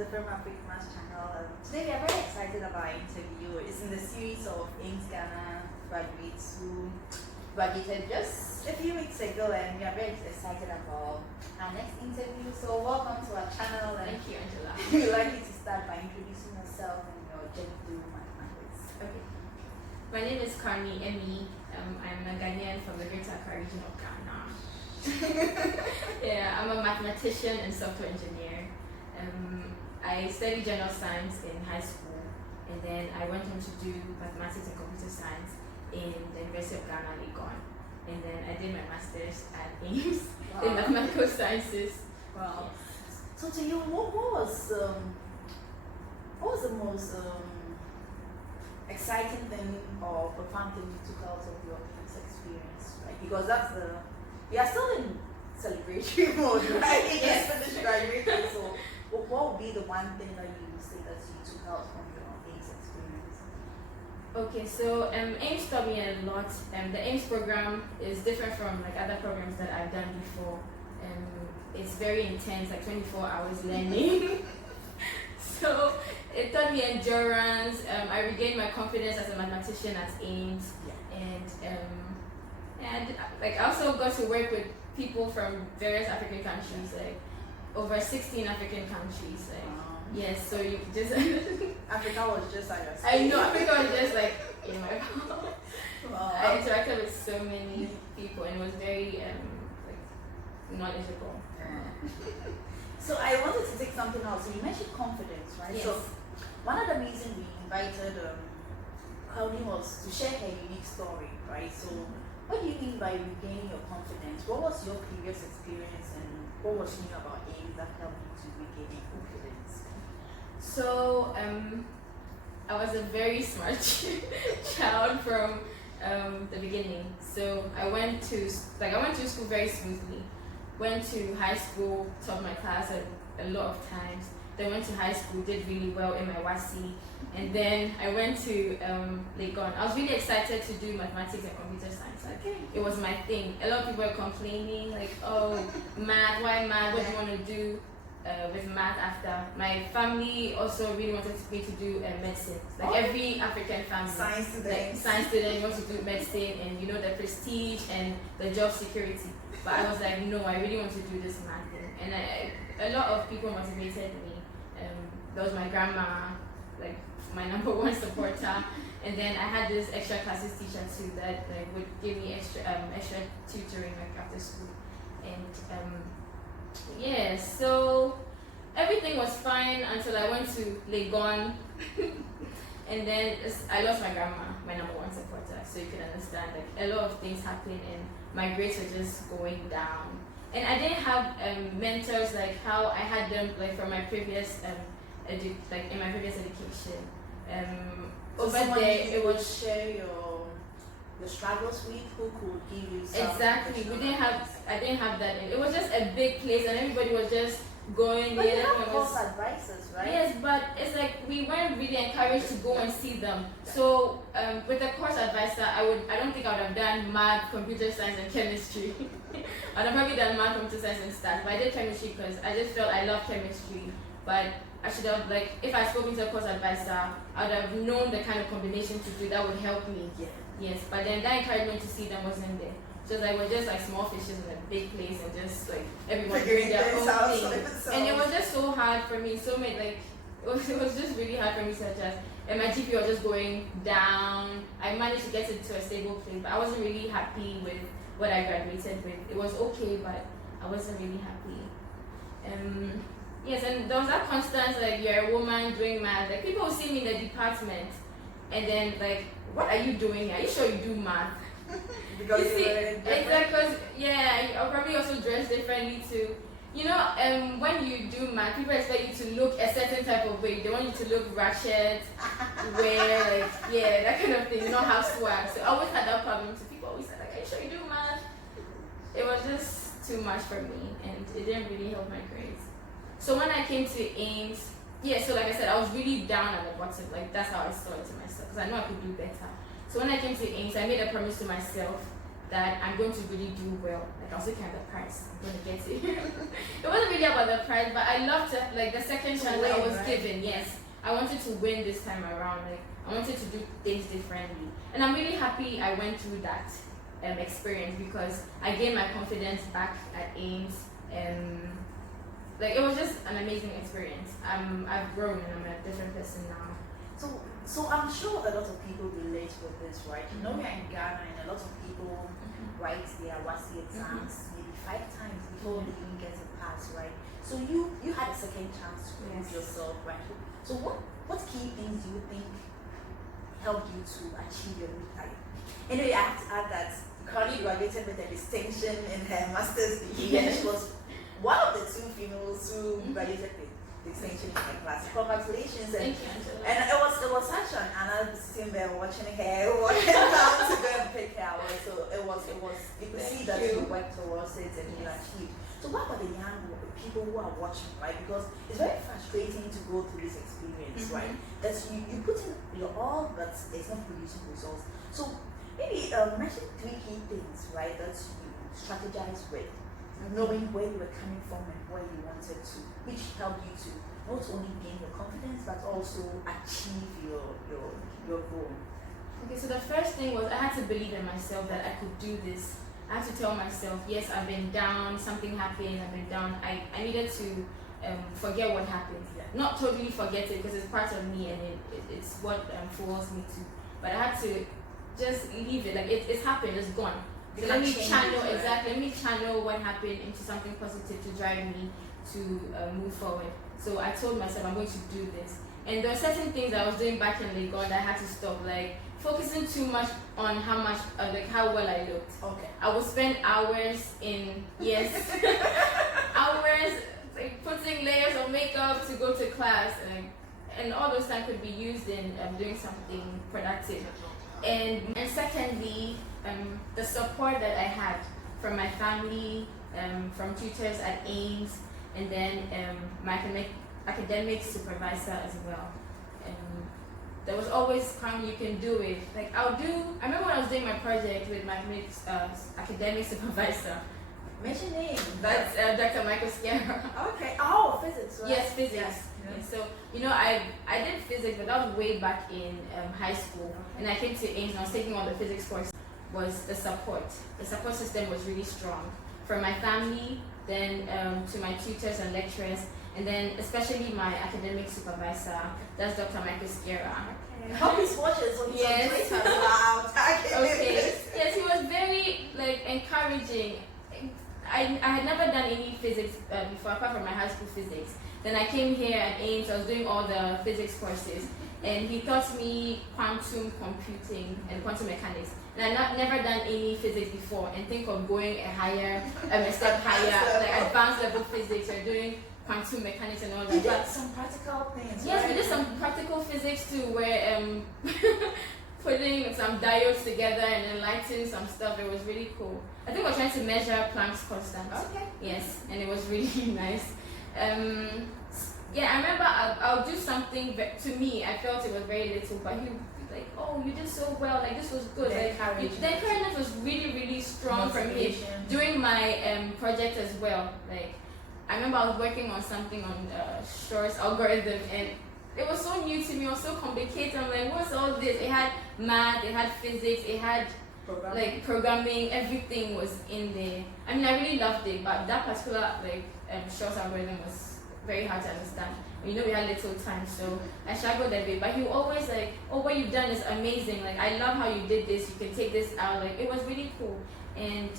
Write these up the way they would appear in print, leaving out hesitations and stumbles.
the Femafricmaths channel. Today we are very excited about our interview. It's in the series of Ames Ghana graduates who graduated just a few weeks ago, and we are very excited about our next interview. So welcome to our channel. And thank you, Angela. we would like you to start by introducing yourself and your journey through mathematics. Okay. My name is Crownie Eme. I'm a Ghanaian from the Greater Accra region of Ghana. Yeah, I'm a mathematician and software engineer. I studied general science in high school, and then I went on to do mathematics and computer science in the University of Ghana, Legon. And then I did my master's at Ames in mathematical sciences. Wow. Yes. So to you, what was the most exciting thing or profound thing you took out of your Ames experience, right? Because we are still in celebratory mode, right? Yes. Just finished graduating, so what would be the one thing that you would say that you took out from your Ames experience? Okay, so Ames taught me a lot. The Ames program is different from like other programs that I've done before. It's very intense, like 24 hours learning. So it taught me endurance. I regained my confidence as a mathematician at Ames, and I also got to work with people from various African countries, like over 16 African countries. Yes, so you just Africa was just like us. I know, Africa was just like in my mouth. I interacted with so many people, and it was very knowledgeable. So I wanted to take something else. So you mentioned confidence, right? Yes. So one of the reasons we invited Crownie was to share her unique story, right? So what do you mean by regaining your confidence? What was your previous experience, and what was new about Ames that helped you to regain your confidence? So I was a very smart child from the beginning. So I went to school very smoothly. Went to high school, taught my class a lot of times. Then went to high school, did really well in my WASI. And then I went to Legon. I was really excited to do mathematics and computer science. It was my thing. A lot of people were complaining, like, oh, math, why math? What do you want to do with math after? My family also really wanted me to do medicine. Like every African family. Science student wants to do medicine, and the prestige and the job security. But I was like, no, I really want to do this math thing. And a lot of people motivated me. There was my grandma, like my number one supporter. And then I had this extra classes teacher too that would give me extra tutoring after school. And so everything was fine until I went to Legon. And then I lost my grandma, my number one supporter. So you can understand, like a lot of things happened, and my grades were just going down. And I didn't have mentors like how I had them like from my previous in my previous education. Over there, it would share your struggles with, who could give you some exactly. I didn't have that. It was just a big place, and everybody was just going but there. You have course advisors, right? Yes, but it's like we weren't really encouraged to go and see them. So with the course advisor, I don't think I would have done math, computer science, and chemistry. I'd have probably done math, computer science, and stats. But I did chemistry because I just felt I love chemistry. But I should have, if I spoken to a course advisor, I would have known the kind of combination to do that would help me. Yeah. Yes, but then that encouragement to see them wasn't there. So we're just like small fishes in a big place, and just like everyone doing their own thing. And it was just so hard for me. It was just really hard for me, such as, and my GPA was just going down. I managed to get it to a stable place, but I wasn't really happy with what I graduated with. It was okay, but I wasn't really happy. Yes, and there was that constant, you're a woman doing math. Like, people would see me in the department, and then, what are you doing here? Are you sure you do math? Because you see, because, I'll probably also dress differently too. When you do math, people expect you to look a certain type of way. They want you to look ratchet, wear, that kind of thing, not have swag. So I always had that problem. So people always said, are you sure you do math? It was just too much for me, and it didn't really help my grades. So when I came to Ames, so like I said, I was really down at the bottom. That's how I saw it to myself, because I know I could do better. So when I came to Ames, I made a promise to myself that I'm going to really do well. Like I was looking at the prize, I'm going to get it. It wasn't really about the prize, but I loved it. Like the second chance that I was given, yes. I wanted to win this time around. Like I wanted to do things differently. And I'm really happy I went through that experience because I gained my confidence back at Ames. Like it was just an amazing experience. I've grown and I'm a different person now. So I'm sure a lot of people relate with this, right? You know, we're in Ghana and a lot of people write their WASI exams maybe 5 times before they even get a pass, right? So you had a second chance to prove yourself, right? So what key things do you think helped you to achieve your life? Anyway, I have to add that Crownie graduated with a distinction in her master's degree, and she was one of the 2 females who graduated with distinction in her class. Congratulations! Thank you, Angela. And it was such an honor sitting there watching down to go and pick her away. So it was you could see that you worked towards it and you achieved. So what about the young people who are watching, right? Because it's very frustrating to go through this experience, right? That you put in your all, but it's not producing results. So maybe mention 3 key things, right, that you strategize with, knowing where you were coming from and where you wanted to, which helped you to not only gain your confidence but also achieve your goal. Okay, so the first thing was I had to believe in myself that I could do this. I had to tell myself, yes, I've been down, something happened, I've been down. I needed to forget what happened. Not totally forget it because it's part of me and it's what fuels me too. But I had to just leave it, like it's happened, it's gone. So let me channel what happened into something positive to drive me to move forward. So I told myself I'm going to do this. And there were certain things I was doing back in Legon that I had to stop, like focusing too much on how well I looked. Okay. I would spend hours hours like putting layers of makeup to go to class, and all those time could be used in doing something productive. And secondly, the support that I had from my family, from tutors at Ames, and then my academic supervisor as well. There was always "Come, you can do it." Like I remember when I was doing my project with my academic supervisor. Mention name. That's Dr. Michael Scarra. Okay. Oh, physics. Right? Yes, physics. Yes. So I did physics, but that was way back in high school. And I came to Ames and I was taking all the physics course. Was the support. The support system was really strong from my family, then to my tutors and lecturers, and then especially my academic supervisor. That's Dr. Michael Scarra. Okay. Hope he's watching, so he's yes. Okay. Yes, he was very encouraging. I had never done any physics before, apart from my high school physics. Then I came here at Ames, I was doing all the physics courses, and he taught me quantum computing and quantum mechanics. And I've never done any physics before, and think of going a step higher, like advanced level physics, or doing quantum mechanics and all that. You did some practical things. Yes, right? We did some practical physics too, where putting some diodes together and then lighting some stuff. It was really cool. I think we're trying to measure Planck's constant. Okay. Yes, and it was really nice. I remember I'll do something, to me, I felt it was very little, but he would be like, "Oh, you did so well, like this was good." The encouragement was really, really strong from him during my project as well. Like, I remember I was working on something on Shor's algorithm, and it was so new to me, it was so complicated. I'm like, what's all this? It had math, it had physics, it had programming, everything was in there. I mean, I really loved it, but that particular Shor's algorithm was very hard to understand. We had little time, so I struggled a bit. But he always like, "Oh, what you've done is amazing. Like, I love how you did this. You can take this out." Like, it was really cool. And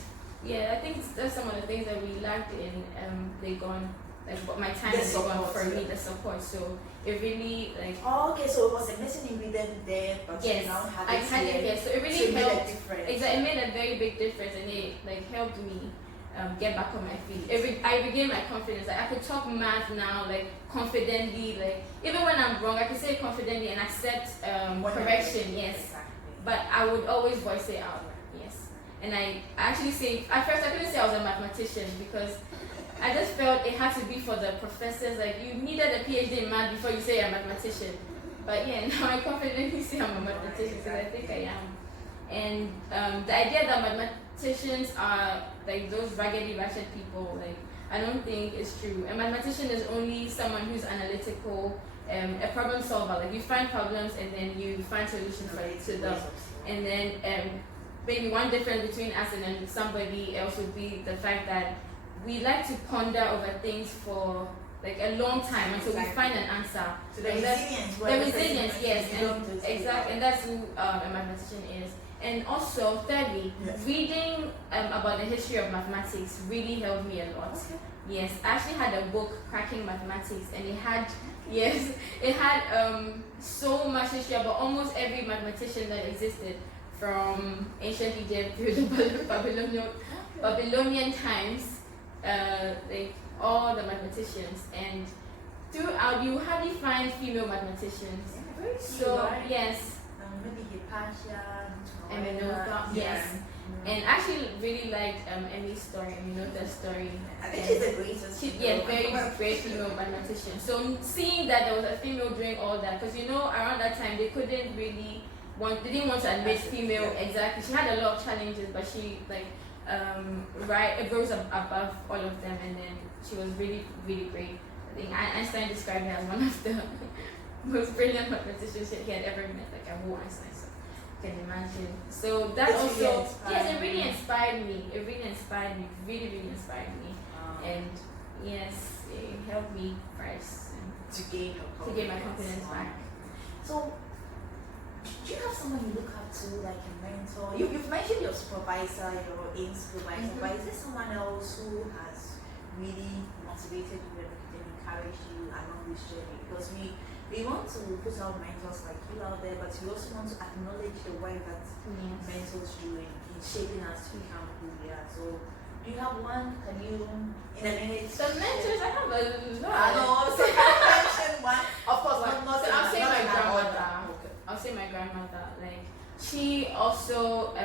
I think that's some of the things that we lacked in Legon. Like, my time in Legon for me, the support. So it really okay, so it was a missing ingredient there, but yes, you now have I had it here. So it really helped. Made a difference. Exactly, it made a very big difference, and it helped me get back on my feet. I regained my confidence. Like, I could talk math now, confidently. Even when I'm wrong, I could say it confidently and accept correction. Yes, exactly. But I would always voice it out. Yes, and I actually say at first I couldn't say I was a mathematician because I just felt it had to be for the professors. Like, you needed a PhD in math before you say you're a mathematician. But now I confidently say I'm a mathematician because I think I am. And the idea that mathematicians are like those raggedy ratchet people. Like, I don't think it's true. A mathematician is only someone who's analytical, a problem solver. Like, you find problems and then you find solutions to them. And then maybe one difference between us and then somebody else would be the fact that we like to ponder over things for like a long time until we find an answer. So the resilience. The resilience, yes, and exactly, and that's who a mathematician is. And also, thirdly, reading about the history of mathematics really helped me a lot. Okay. Yes, I actually had a book, Cracking Mathematics, and it had so much history about almost every mathematician that existed from ancient Egypt through the Babylonian times, like all the mathematicians, and throughout you hardly find female mathematicians. Yeah, very few, So right? yes, maybe Hypatia, yes. And I actually really liked Emily's story, Eminota's story. I think she's the greatest. Very great female mathematician. So seeing that there was a female doing all that, because around that time they couldn't really they didn't want to admit female exactly. She had a lot of challenges, but she rose above all of them, and then she was really, really great. I think Einstein described her as one of the most brilliant mathematicians he had ever met, like a whole Einstein. So you can imagine. So that also, yes, it really inspired me. It really inspired me. Really, really inspired me. And yes, it helped me first to gain my confidence back. So, do you have someone you look up to, like a mentor? You've mentioned your supervisor, your AIM supervisor, but is there someone else who has really motivated you and encouraged you along this journey? Because we want to put our mentors like you out there, but we also want to acknowledge the work that mentors do in shaping us to become who we are. So, do you have one? Can you, in a minute? So mentors, I have a lot. I know, so mention one. Of course, not so I'll say my grandmother. Okay. I'll say my grandmother. Like, she also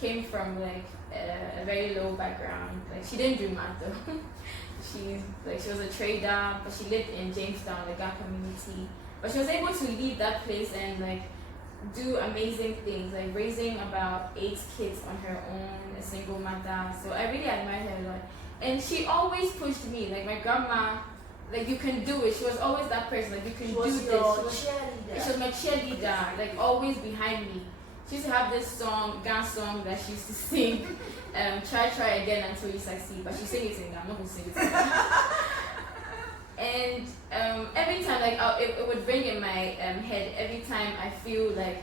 came from like a very low background. Like, she didn't do math though. She was a trader, but she lived in Jamestown, the Ghana community. But she was able to leave that place and like do amazing things, like raising about 8 kids on her own, a single mother. So I really admire her a lot. And she always pushed me, like my grandma, like you can do it. She was always that person, like you can do this. She was my cheerleader, like always behind me. She used to have this song, Ghana song that she used to sing, try again until you succeed. But she sang it in Ghana, not who sing it in Ghana. And every time, like it would ring in my head every time I feel like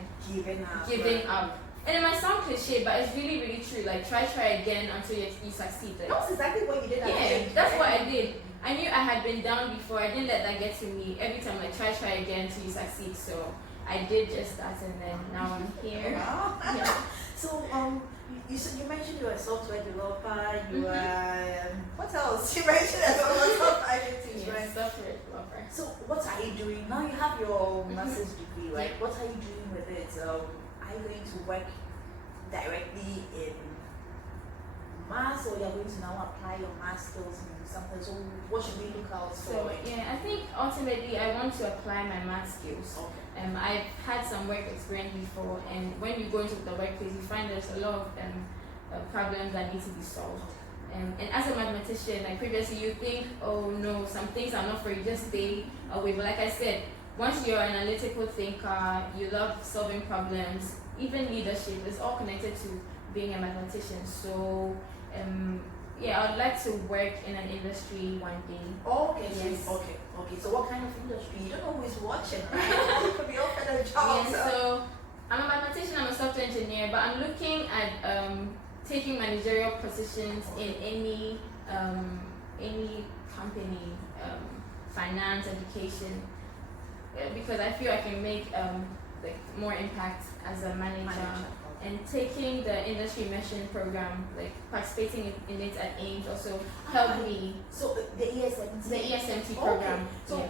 giving up. And it might sound cliche, but it's really, really true. Like try again until you succeed. Like, that's exactly what you did. That's what I did. I knew I had been down before. I didn't let that get to me. Every time, like try again until you succeed. So I did just that, and then now I'm here. Wow. Yeah. So you mentioned you were a software developer. You were what else? You mentioned as well software developer. So what are you doing now? You have your master's degree, right? What are you doing with it? Are you going to work directly in maths, or you're going to now apply your maths skills in something? So what should we look out for? So I think ultimately I want to apply my math skills. Okay. I've had some work experience before, and when you go into the workplace, you find there's a lot of problems that need to be solved. And as a mathematician, like previously, you think, oh no, some things are not for you, just stay away. But like I said, once you're an analytical thinker, you love solving problems, even leadership, it's all connected to being a mathematician. So I would like to work in an industry one day. Okay, yes. Okay. So what kind of industry? You don't always watch it, right? You could be offered a job. Yeah, so I'm a mathematician, I'm a software engineer, but I'm looking at taking managerial positions in any company, finance, education, because I feel I can make like more impact as a manager. And taking the industry immersion program, like participating in it at AIMS, also helped me. So the ESMT. The ESMT program. So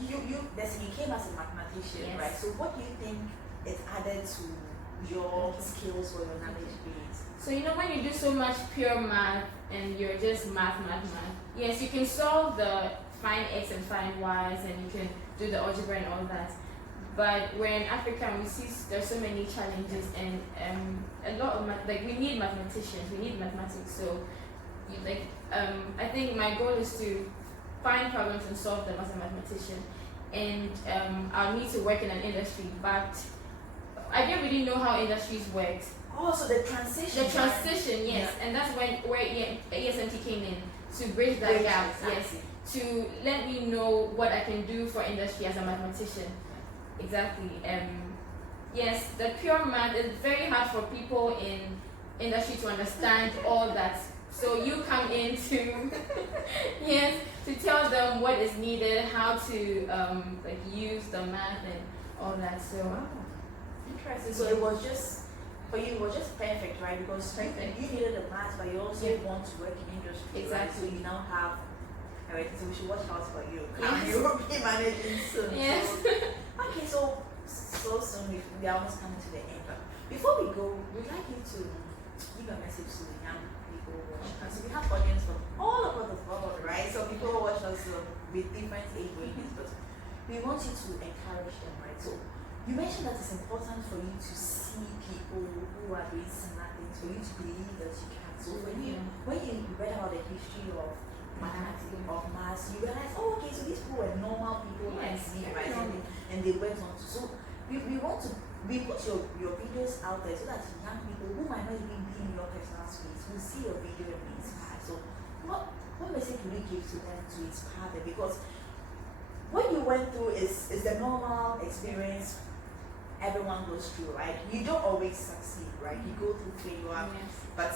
you came as a mathematician, right? So what do you think it added to your skills or your knowledge base? So when you do so much pure math and you're just math. Yes, you can solve the find x and find y's, and you can do the algebra and all that. But we're in Africa and we see there's so many challenges, and a lot of we need mathematicians, we need mathematics. So I think my goal is to find problems and solve them as a mathematician, and I'll need to work in an industry, but I didn't really know how industries worked. Oh, so the transition. The transition, yes, and that's where ESMT came in to bridge that gap. Yes, to let me know what I can do for industry as a mathematician. Exactly. Yes, the pure math is very hard for people in industry to understand all that. So you come in to yes, to tell them what is needed, how to use the math and all that. So wow. Interesting. So it was just for you, it was just perfect, right? Because you needed the math, but you also want to work in industry. Exactly. Right? So you now have. Alright, so we should watch out for you. You will be managing soon. Yes. So, okay, so soon we are almost coming to the end. But before we go, we'd like you to give a message to the young people watching us. So we have audience from all over the world, right? So people watch us with different age ranges, but we want you to encourage them, right? So you mentioned that it's important for you to see people who are doing similar things, for you to believe that you can. So when you read about the history of mathematics, of maths, you realize, oh, okay, so these people were normal people like me, right? And they went on to. So we put your videos out there so that young people who might not even be in your personal space will see your video and be inspired. So what message would you give to them to inspire them? Because what you went through is the normal experience everyone goes through, right? You don't always succeed, right? You go through failure, but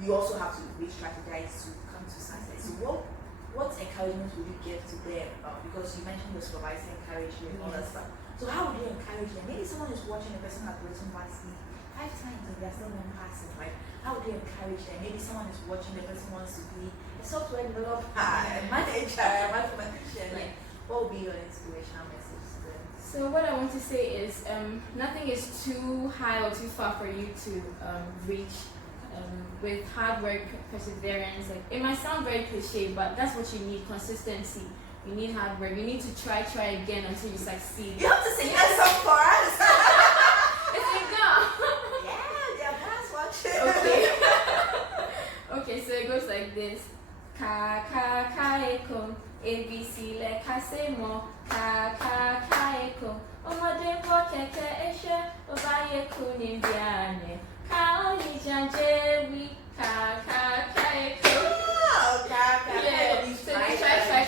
you also have to re-strategize to come to success. So what encouragement would you give to them? Because you mentioned the supervisor encourage you and all that stuff. So how would you encourage them? Maybe someone is watching, a person has written varsity 5 times and they are still not passing, right? How would you encourage them? Maybe someone is watching, the person wants to be a software developer, a manager, a mathematician. Like, what would be your inspirational message to them? So what I want to say is nothing is too high or too far for you to reach. With hard work, perseverance, it might sound very cliche, but that's what you need: consistency. You need hard work. You need to try again until you succeed. You have to sing that song for us. It's a girl. Yeah, their parents watching. Okay. Okay, so it goes like this: Ka ka ka eko, ABC le kasemo, ka ka ka eko. Omode po keke eshe, obaye kunimbiane. Ka oni janjewi, ka ka ka eko. Yeah, so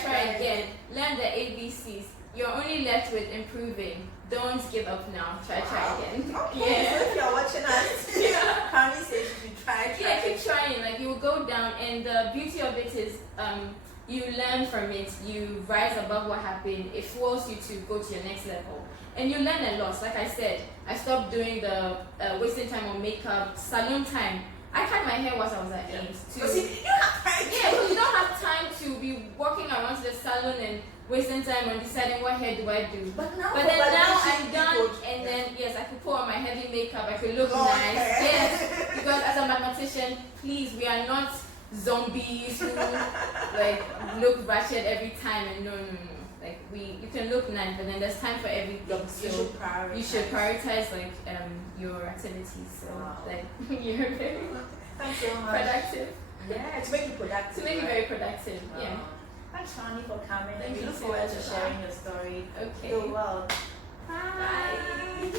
try again. Learn the ABCs. You're only left with improving. Don't give up now. Try again. Okay, Yeah. so if you're watching us, Crownie says you should try. Yeah, keep trying. You will go down, and the beauty of it is you learn from it. You rise above what happened. It forces you to go to your next level. And you learn a lot. Like I said, I stopped doing the wasting time on makeup, salon time. I cut my hair whilst I was at Ames. Because you don't have time. Yeah, because you don't have time to be walking around to the salon and wasting time on deciding what hair do I do. But now I'm done, and then yes, I could put on my heavy makeup. I could look nice. Yes, because as a mathematician, please, we are not zombies who look ratchet every time. And no. You can look nice, but then there's time for everything. So you should prioritize your activities. So you're very thanks so much. Productive. Yeah, to make you productive. To make you very productive. Yeah. Thanks, Crownie, for coming. Thank you look so forward much to sharing your story. Okay. The world. Bye.